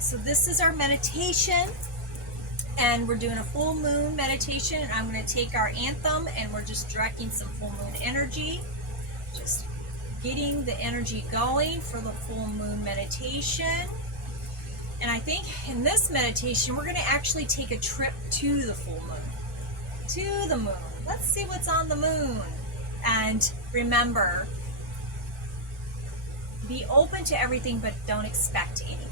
So this is our meditation, and we're doing a full moon meditation, and I'm going to take our anthem and we're just directing some full moon energy, just getting the energy going for the full moon meditation. And I think in this meditation we're going to actually take a trip to the full moon, to the moon. Let's see what's on the moon. And remember, be open to everything, but don't expect anything.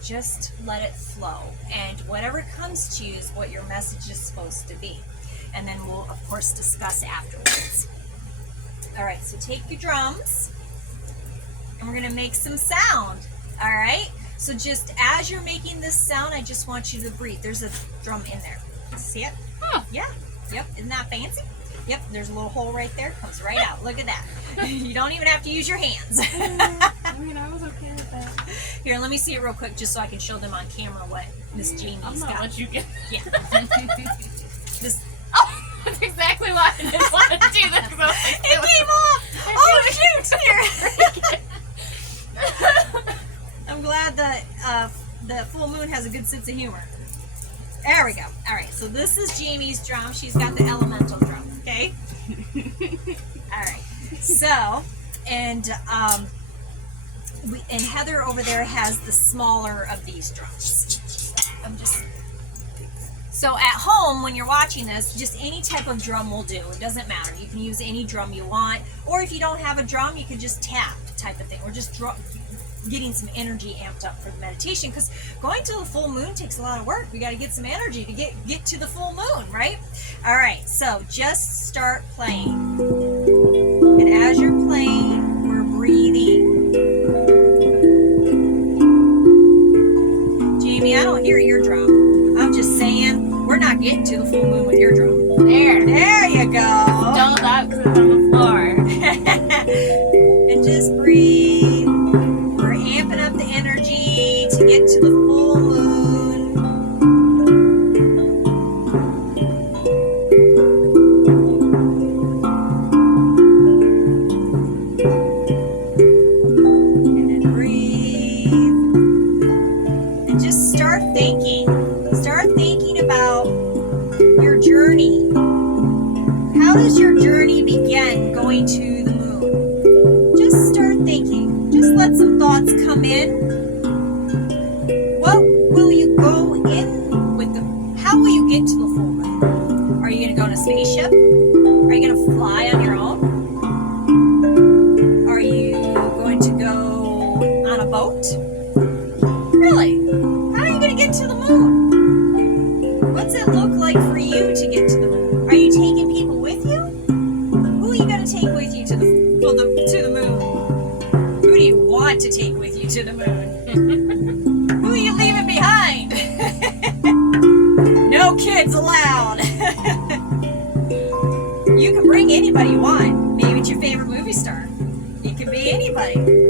Just let it flow, and whatever comes to you is what your message is supposed to be. And then we'll of course discuss afterwards. All right, so take your drums and we're gonna make some sound. All right, so just as you're making this sound, I just want you to breathe. There's a drum in there. See it? Yeah. Yep. Isn't that fancy? Yep, there's a little hole right there. Comes right out. Look at that. You don't even have to use your hands. I mean, I was okay with that. Here, let me see it real quick just so I can show them on camera what Miss Jamie's I'm not got. let you get. Yeah. This. Oh, that's exactly why I didn't want to do this. It came off. Oh, shoot. Here. I'm glad that the full moon has a good sense of humor. There we go. All right, so this is Jamie's drum. She's got the elemental drum, okay? All right. So, and Heather over there has the smaller of these drums. So at home, when you're watching this, just any type of drum will do. It doesn't matter. You can use any drum you want, or if you don't have a drum, you can just tap type of thing, or just getting some energy amped up for the meditation, because going to the full moon takes a lot of work. We got to get some energy to get to the full moon, right? All right, so just start playing, and as you're playing, we're breathing. Jamie, I don't hear your drum. I'm just saying, we're not getting to the full moon with your drum. There you go. Dulled out because it's on the floor. And just breathe. We're amping up the energy to get to the full moon. And then breathe. And just start thinking. Start thinking about your journey. How does your journey begin going to the moon? Just start thinking. Just let some thoughts come in. What will you go in with how will you get to the full moon? Are you going to go in a spaceship? Are you going to fly on your own? Are you going to go on a boat? Really? How are you going to get to the moon? What's it look like for you to get to the moon? Are you taking people with you? Who are you going to take with you to the moon? Who do you want to take with you to the moon? Who are you leaving behind? No kids allowed. You can bring anybody you want. Maybe it's your favorite movie star. It could be anybody.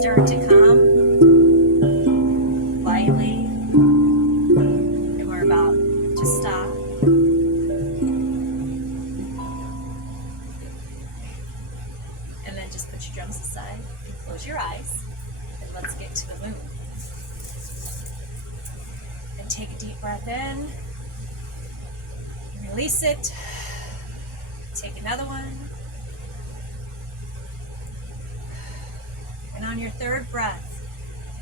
Start to come lightly, and we're about to stop. And then just put your drums aside and close your eyes, and let's get to the moon. And take a deep breath in, release it, take another one. And on your third breath,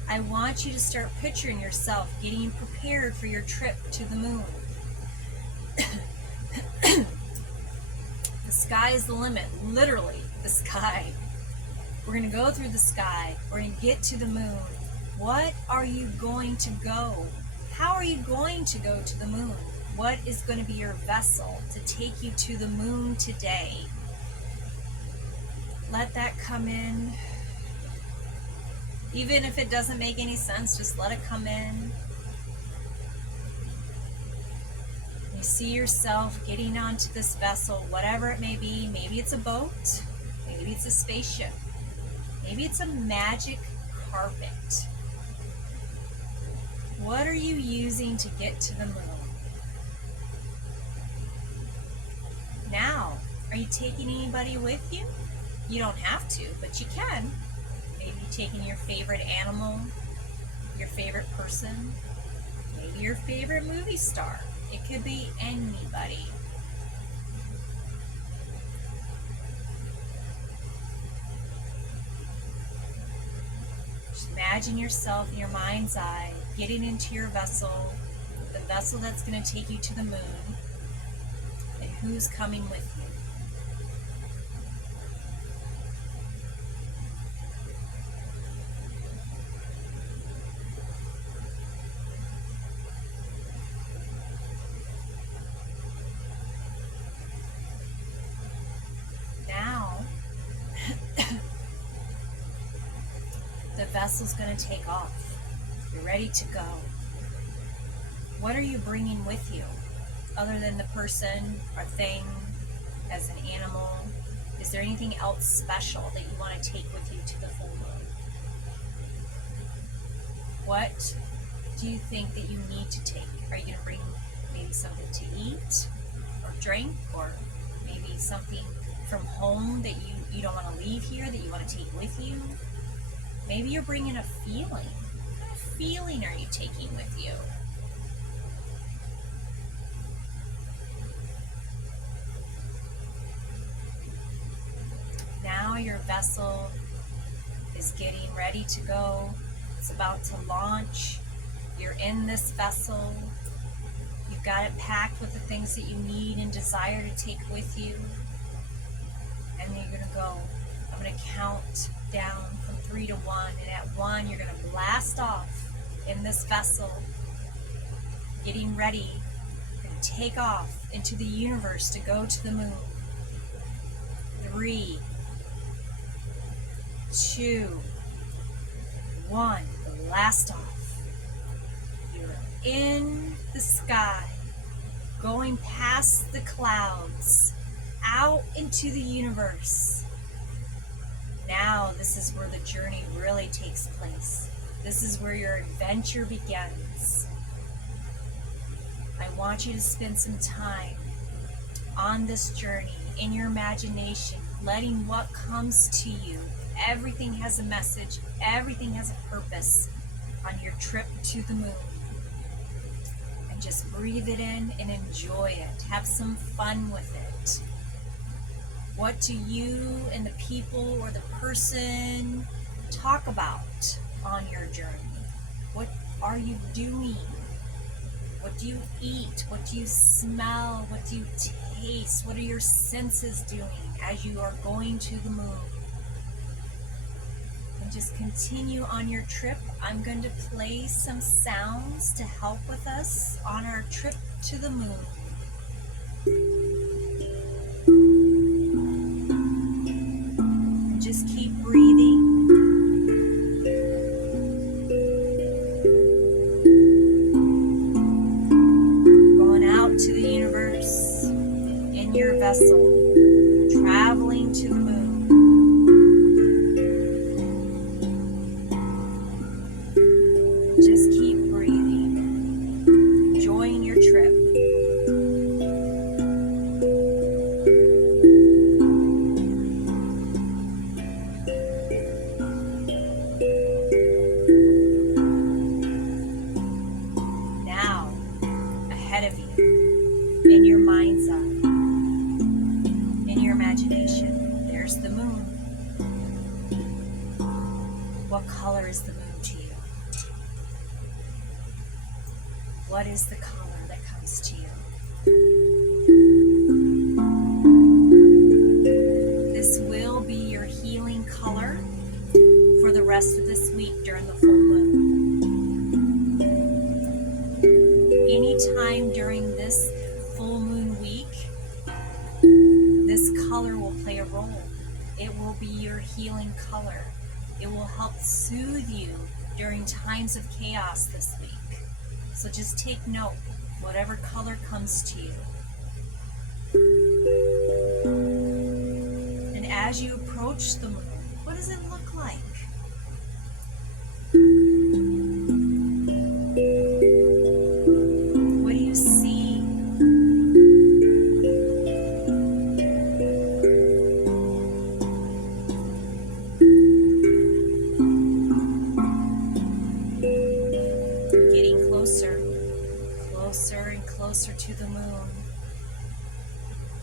I want you to start picturing yourself getting prepared for your trip to the moon. The sky is the limit, literally the sky. We're going to go through the sky. We're going to get to the moon. What are you going to go? How are you going to go to the moon? What is going to be your vessel to take you to the moon today? Let that come in. Even if it doesn't make any sense, just let it come in. You see yourself getting onto this vessel, whatever it may be. Maybe it's a boat. Maybe it's a spaceship. Maybe it's a magic carpet. What are you using to get to the moon? you taking anybody with you? You don't have to, but you can. Maybe you're taking your favorite animal, your favorite person, maybe your favorite movie star. It could be anybody. Just imagine yourself in your mind's eye getting into your vessel, the vessel that's going to take you to the moon, and who's coming with you. Now, the vessel's going to take off. You're ready to go. What are you bringing with you? Other than the person or thing, as an animal, is there anything else special that you want to take with you to the full moon? What do you think that you need to take? Are you going to bring maybe something to eat or drink, or maybe something from home that you don't want to leave here that you want to take with you? Maybe you're bringing a feeling. What kind of feeling are you taking with you? Now your vessel is getting ready to go. It's about to launch. You're in this vessel. You've got it packed with the things that you need and desire to take with you. And then you're going to go. I'm going to count down from 3 to 1. And at 1, you're going to blast off in this vessel, getting ready. You're going to take off into the universe to go to the moon. 3, 2, 1. Blast off. You're in the sky, going past the clouds, out into the universe. Now this is where the journey really takes place. This is where your adventure begins. I want you to spend some time on this journey in your imagination, letting what comes to you. Everything has a message. Everything has a purpose on your trip to the moon. And just breathe it in and enjoy it. Have some fun with it. What do you and the people or the person talk about on your journey? What are you doing? What do you eat? What do you smell? What do you taste? What are your senses doing as you are going to the moon? And just continue on your trip. I'm going to play some sounds to help with us on our trip to the moon. And just keep breathing. Going out to the universe in your vessel, traveling to the moon. Just keep breathing, enjoying your trip. Now, ahead of you, in your mind's eye, in your imagination, there's the moon. What color is the moon to you? What is the color that comes to you? This will be your healing color for the rest of this week during the full moon. Anytime during this full moon week, this color will play a role. It will be your healing color. It will help soothe you during times of chaos this week. So just take note, whatever color comes to you. And as you approach the moon, what does it look like? What do you see?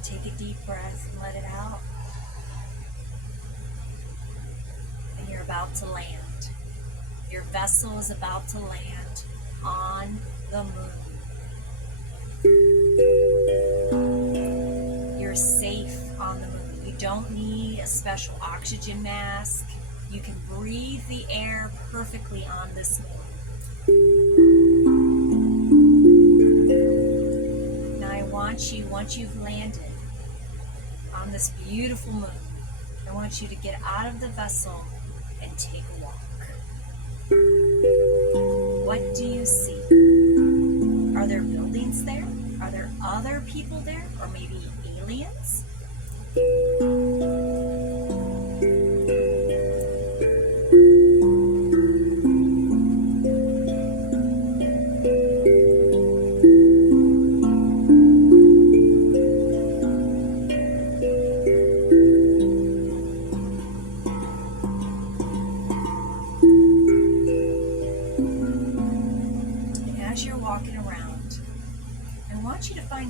Take a deep breath and let it out. And you're about to land. Your vessel is about to land on the moon. You're safe on the moon. You don't need a special oxygen mask. You can breathe the air perfectly on this moon. Now I want you, once you've landed on this beautiful moon, I want you to get out of the vessel and take a walk. What do you see? Are there buildings there? Are there other people there? Or maybe aliens?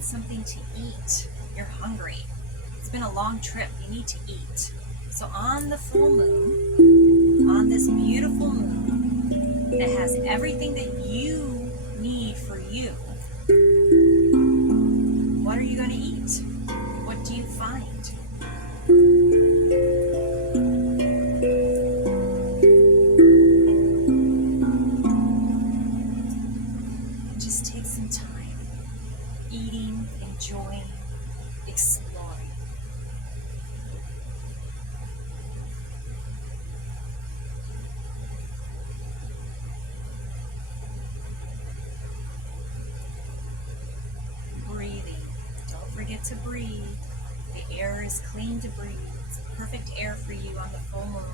Something to eat. You're hungry. It's been a long trip. You need to eat. So on the full moon, on this beautiful moon that has everything that you need for you, what are you going to eat? What do you find? Just take some time. Eating, enjoying, exploring. Breathing. Don't forget to breathe. The air is clean to breathe. It's perfect air for you on the full moon.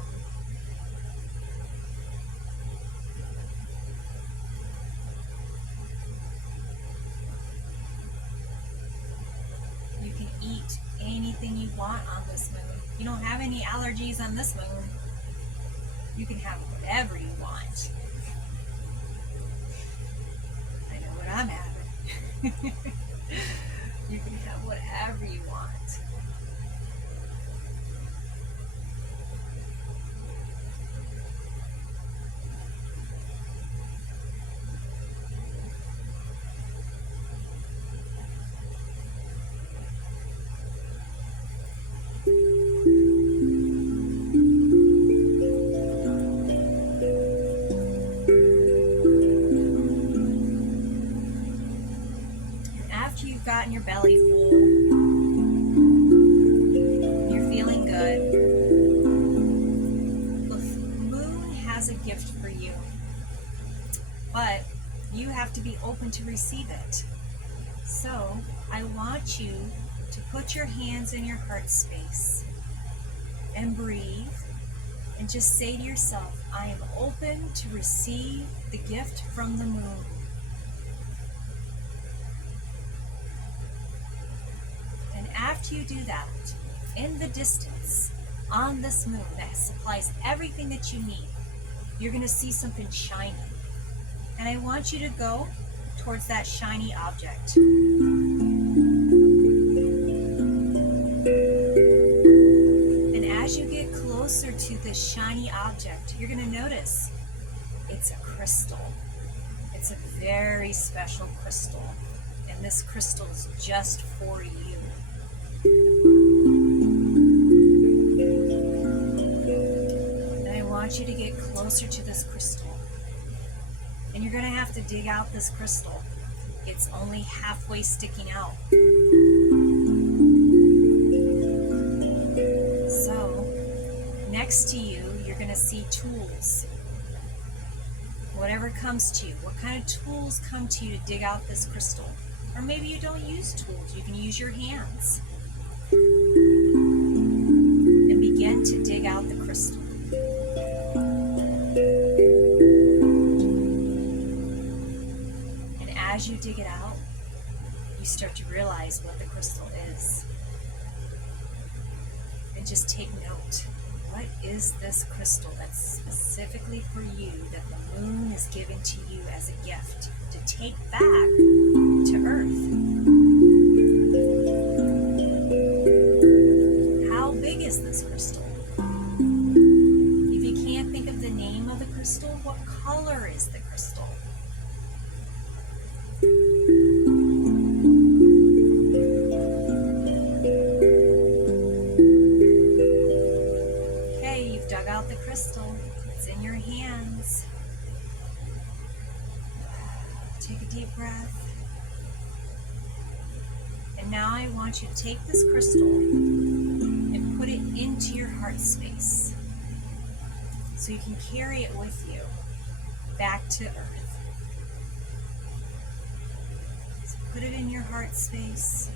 You can eat anything you want on this moon. You don't have any allergies on this moon. You can have whatever you want. I know what I'm having. You can have whatever you want. Gotten your belly full, you're feeling good, the moon has a gift for you, but you have to be open to receive it. So I want you to put your hands in your heart space and breathe and just say to yourself, I am open to receive the gift from the moon. After you do that, in the distance, on this moon that supplies everything that you need, you're going to see something shiny. And I want you to go towards that shiny object. And as you get closer to this shiny object, you're going to notice it's a crystal. It's a very special crystal. And this crystal is just for you. And I want you to get closer to this crystal. And you're going to have to dig out this crystal. It's only halfway sticking out. So, next to you, you're going to see tools. Whatever comes to you. What kind of tools come to you to dig out this crystal? Or maybe you don't use tools. You can use your hands. And begin to dig out the crystal. And as you dig it out, you start to realize what the crystal is. And just take note. What is this crystal that's specifically for you that the moon is given to you as a gift to take back to Earth? take this crystal and put it into your heart space so you can carry it with you back to earth. So put it in your heart space,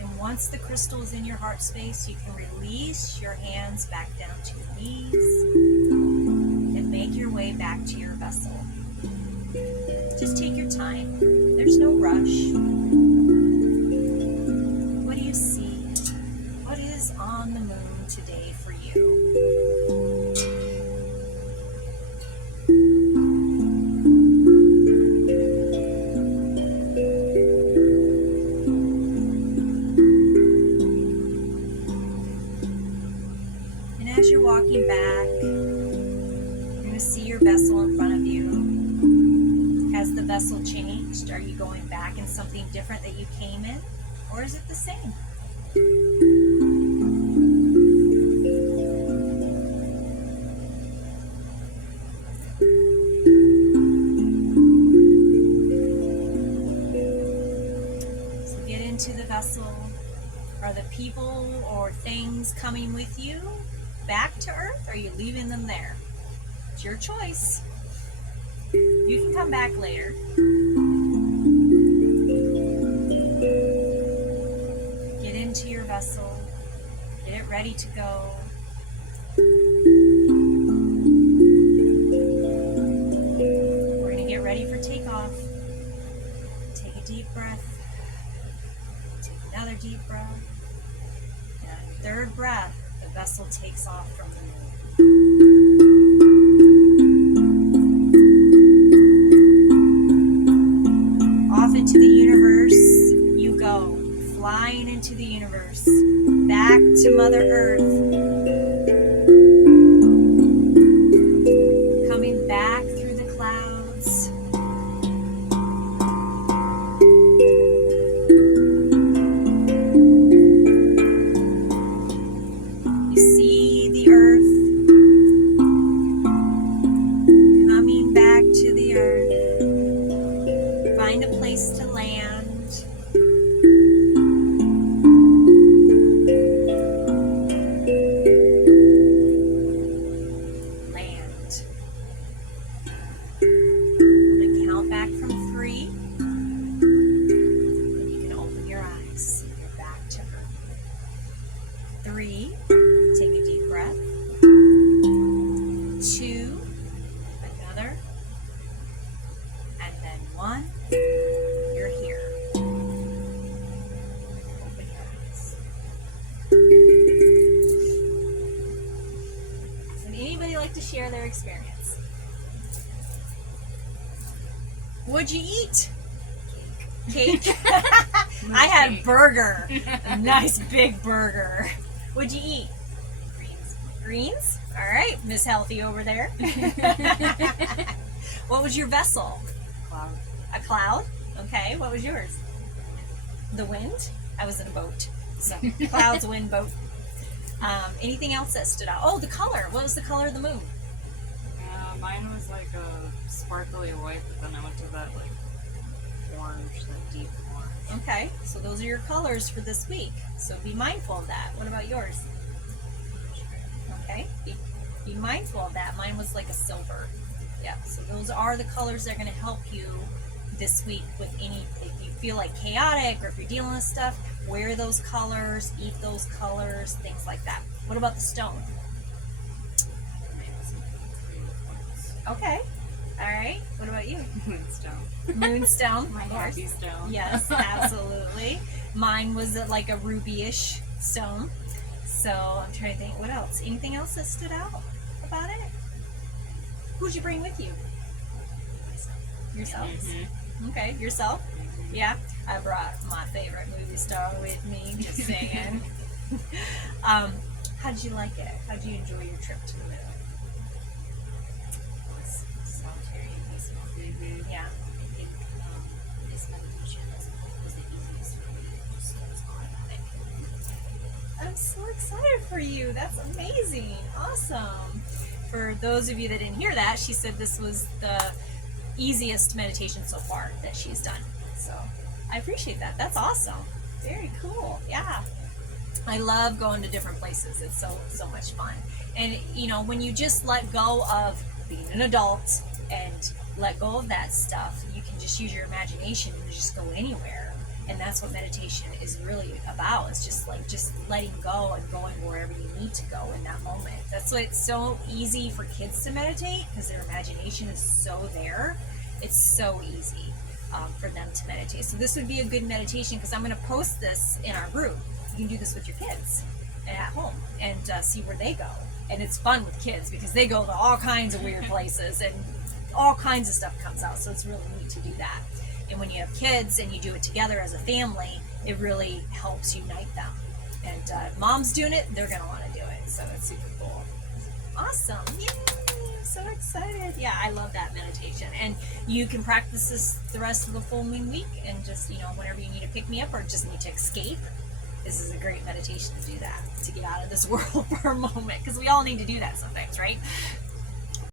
and once the crystal is in your heart space, you can release your hands back down to your knees and make your way back to your vessel. Just take your time. There's no rush. What do you see? What is on the moon today for you? And as you're walking back, you're going to see your vessel in front of you. Has the vessel changed? Are you going back in something different that you came in? Or is it the same? So get into the vessel. Are the people or things coming with you back to earth? Or are you leaving them there? It's your choice. You can come back later. Get into your vessel. Get it ready to go. We're going to get ready for takeoff. Take a deep breath. Take another deep breath. And on your third breath, the vessel takes off from the moon. Into the universe you go, flying into the universe, back to Mother Earth, coming back through the clouds, you see the earth, coming back to the earth. Find a place to land. Land. I'm going to count back from 3. And you can open your eyes. You're back to earth. 3. Take a deep breath. 2. Another. And then 1. You're here. Open your eyes. Would anybody like to share their experience? What'd you eat? Cake. I had burger. A nice big burger. What'd you eat? Greens? All right, Miss Healthy over there. What was your vessel? Cloud. A cloud? Okay, what was yours? The wind? I was in a boat. So, clouds, wind, boat. Anything else that stood out? Oh, the color. What was the color of the moon? Mine was like a sparkly white, but then I went to that like orange, that deep orange. Okay, so those are your colors for this week. So be mindful of that. What about yours? Okay, be mindful of that. Mine was like a silver. Yeah, so those are the colors that are going to help you this week with any, if you feel like chaotic or if you're dealing with stuff, wear those colors, eat those colors, things like that. What about the stone? Okay, all right. What about you? Moonstone. Moonstone. My of course. happy stone. Yes, absolutely. Mine was like a ruby-ish stone. So I'm trying to think, what else? Anything else that stood out about it? Who'd you bring with you? Yourself. Mm-hmm. Okay, yourself? Mm-hmm. Yeah, I brought my favorite movie star with me, just saying. How did you like it? How did you enjoy your trip to the moon? It was solitary and peaceful. Mm-hmm. Yeah. I think this meditation was the easiest for me. It just was automatic. I'm so excited for you. That's amazing. Awesome. For those of you that didn't hear that, she said this was the easiest meditation so far that she's done. So I appreciate that. That's awesome. Very cool. Yeah. I love going to different places. It's so much fun. And when you just let go of being an adult and let go of that stuff, you can just use your imagination and just go anywhere. And that's what meditation is really about. It's just letting go and going wherever you need to go in that moment. That's why it's so easy for kids to meditate, because their imagination is so there. It's so easy for them to meditate. So this would be a good meditation, because I'm going to post this in our group. You can do this with your kids at home and see where they go. And it's fun with kids because they go to all kinds of weird places and all kinds of stuff comes out. So it's really neat to do that. And when you have kids and you do it together as a family, it really helps unite them. And if mom's doing it, they're going to want to do it. So it's super cool. Awesome. Yay! I'm so excited. Yeah, I love that meditation. And you can practice this the rest of the full moon week, and just, whenever you need to pick me up or just need to escape, this is a great meditation to do that, to get out of this world for a moment, because we all need to do that sometimes, right?